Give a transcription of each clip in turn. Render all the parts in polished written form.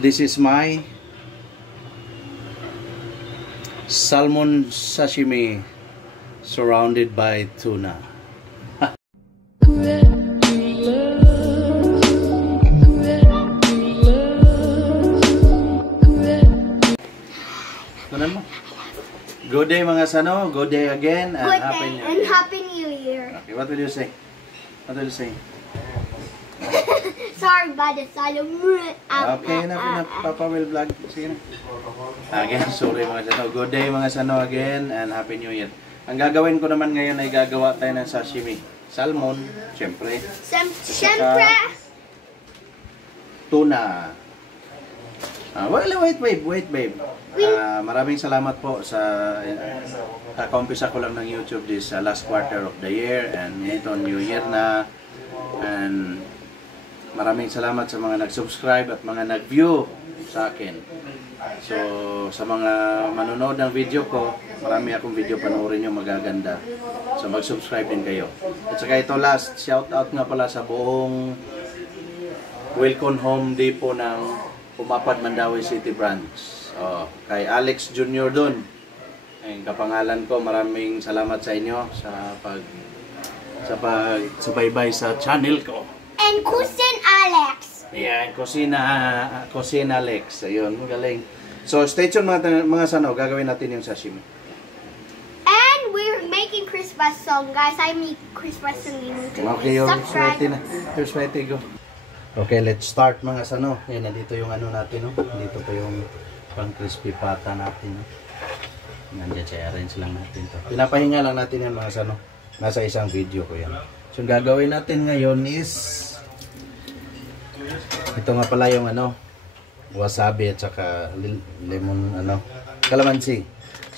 This is my salmon sashimi surrounded by tuna. Good day mga sano, good day again, and good happy day New Year. and happy New Year. Okay, what will you say? What will you say? Sorry about the salmon. Okay, enough, Papa will vlog. Sige na. Again, sorry mga sano. Good day mga sano again, and happy New Year. Ang gagawin ko naman ngayon ay gagawa tayo ng sashimi. Salmon, syempre. Syempre. Tuna. Wait, babe. Maraming salamat po sa kaumpisa ko lang ng YouTube this last quarter of the year, and ito New Year na, and maraming salamat sa mga nag-subscribe at mga nag-view sa akin. So sa mga manonood ng video ko, marami akong video, panoorin nyo, magaganda. So mag-subscribe din kayo. At saka ito last, shout out nga pala sa buong Wilcon Home Depot ng Pumapad, Mandawi City Branch. Kay Alex Jr. dun. Ang kapangalan ko, maraming salamat sa inyo sa pagsubaybay sa channel ko. And Cousin Alex. Yeah, Cousin Alex. Ayun, galing. So stay tuned mga sano, gagawin natin yung sashimi. And we're making Christmas song, guys. I make Christmas song. Okay, here's ready, go. Okay, let's start mga sano. Yan, nandito yung ano natin, no? Dito pa yung pang crispy pata natin, no? Nandiyan siya, arrange lang natin to. Pinapahinga lang natin yan mga sano. Nasa isang video ko yan. So, yung gagawin natin ngayon is ito nga pala yung ano, wasabi at saka lemon, kalamansi.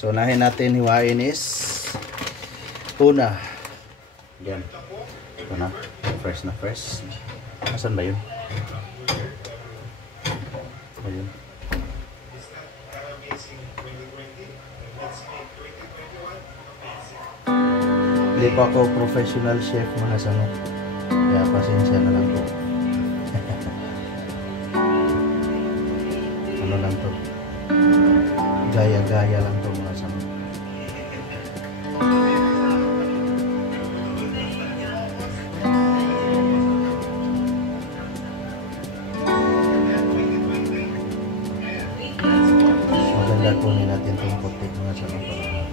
So, unahin natin hiwain is tuna. Yan. Ito na. Fresh na fresh. Asan ba yun? Ayun. Hindi pa ako professional chef mga sano. Kaya pasensya na lang po. Ano lang to? Gaya-gaya lang to mga sano. Kunin natin itong puti mga sano para sa sashimi.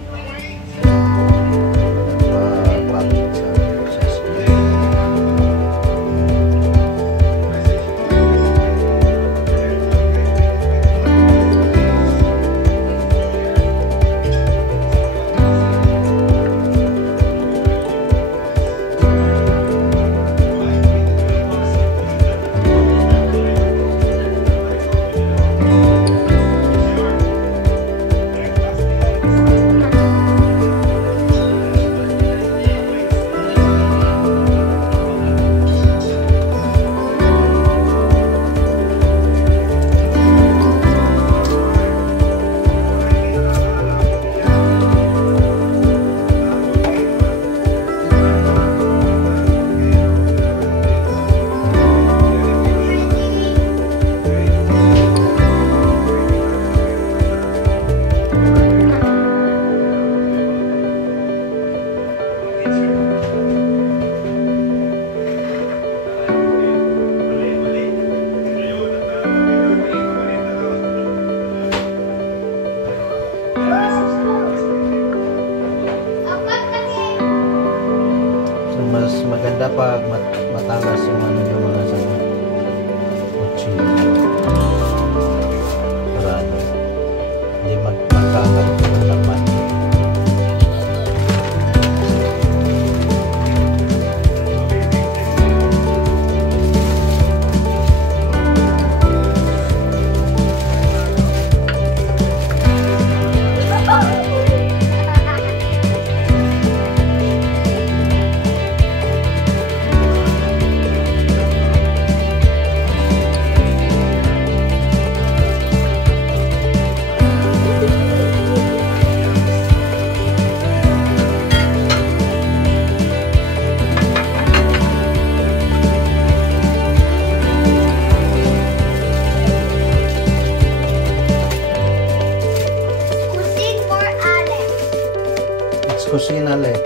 kusina, Lex. Are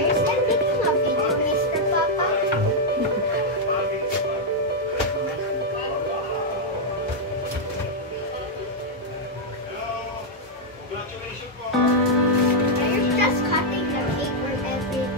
you still making a video, Mr. Papa? Are you just cutting the cake or everything?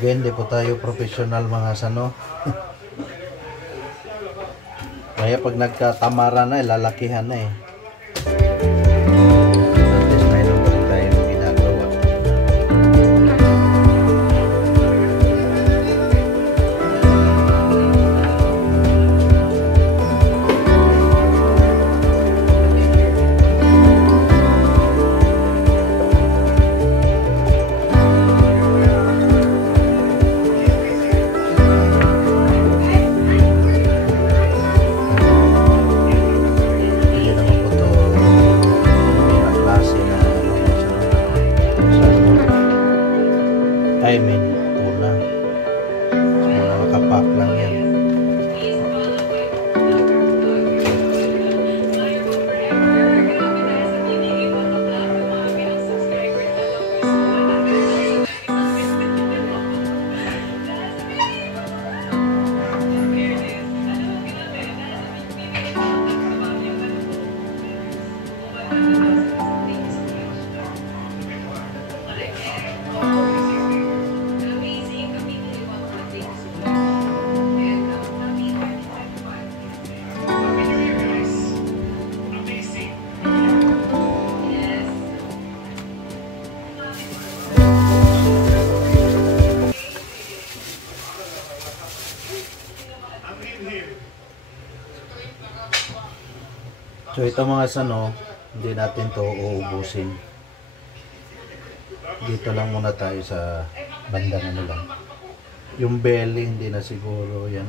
Again, di po tayo professional mga sano. Kaya pag nagkatamara na, lalakihan na eh. At least mayroon pa rin tayong ginagawa. Hindi naman po ito mga klase na ano, I mean, tuna. Mga kapak lang yan. So ito mga sano, hindi natin to uubusin. Dito lang muna tayo sa bandang ano lang. Yung belly hindi na siguro yan.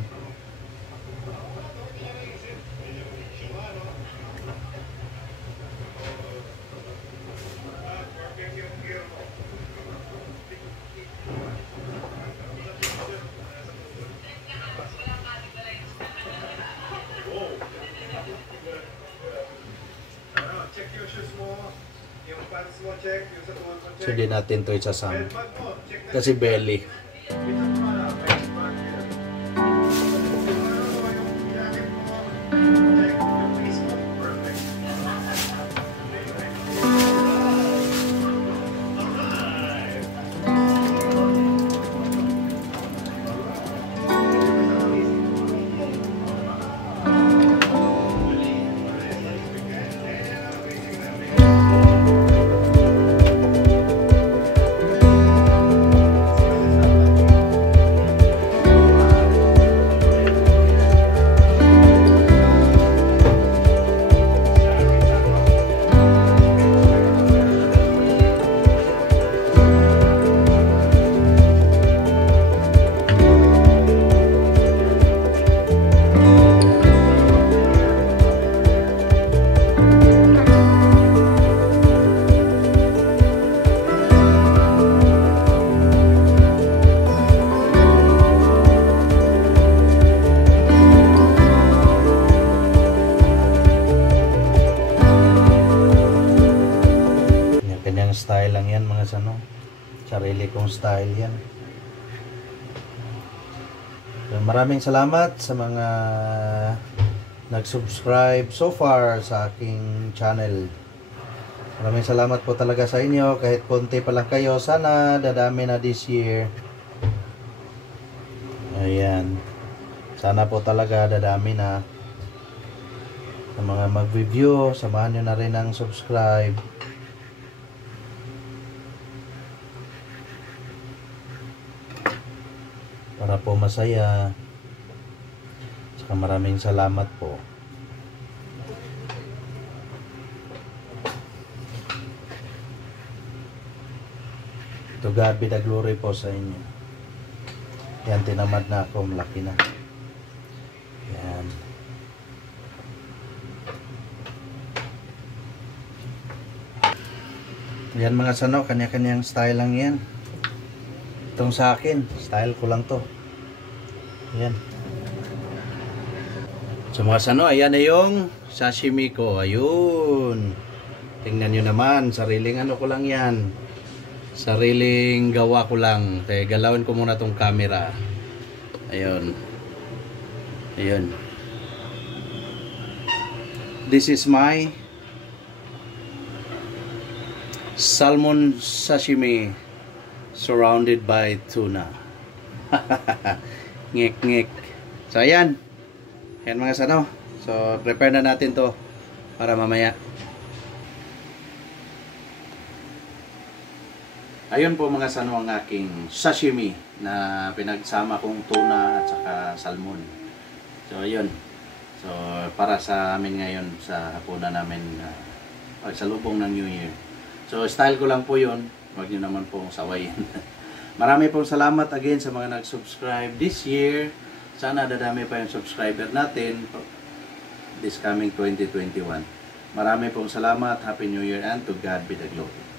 So hindi natin to isasama. Kasi belly. Kanyang style lang yan mga sano. Sarili kong style yan. So, maraming salamat sa mga nag-subscribe so far sa aking channel. Maraming salamat po talaga sa inyo. Kahit konti pa lang kayo, sana dadami na this year. Ayan. Sana po talaga dadami na. Sa mga mag-review, samahan nyo na rin ang subscribe. para po masaya. Saka maraming salamat po. To God be the glory po sa inyo. Yan, tinamad na ako, malaki na. Yan. Yan mga sano, kanya-kanyang style lang yan. Itong sa akin, style ko lang to. Yan. So mga sano, ayan na yung sashimi ko. Ayun. Tingnan nyo naman, sariling ano ko lang yan. Sariling gawa ko lang. Kaya galawin ko muna tong camera. Ayun. Ayun. This is my salmon sashimi surrounded by tuna. Ngek-ngek. So ayan. Ayan mga sano. So prepare na natin to para mamaya. Ayun po mga sano ang aking sashimi na pinagsama kong tuna at saka salmon. So ayun. So para sa amin ngayon sa hapunan namin pagsalubong ng New Year. So style ko lang po yun. Huwag nyo naman pong sawayin. Marami pong salamat again sa mga nag-subscribe this year. Sana dadami pa yung subscriber natin this coming 2021. Marami pong salamat. Happy New Year and to God be the glory.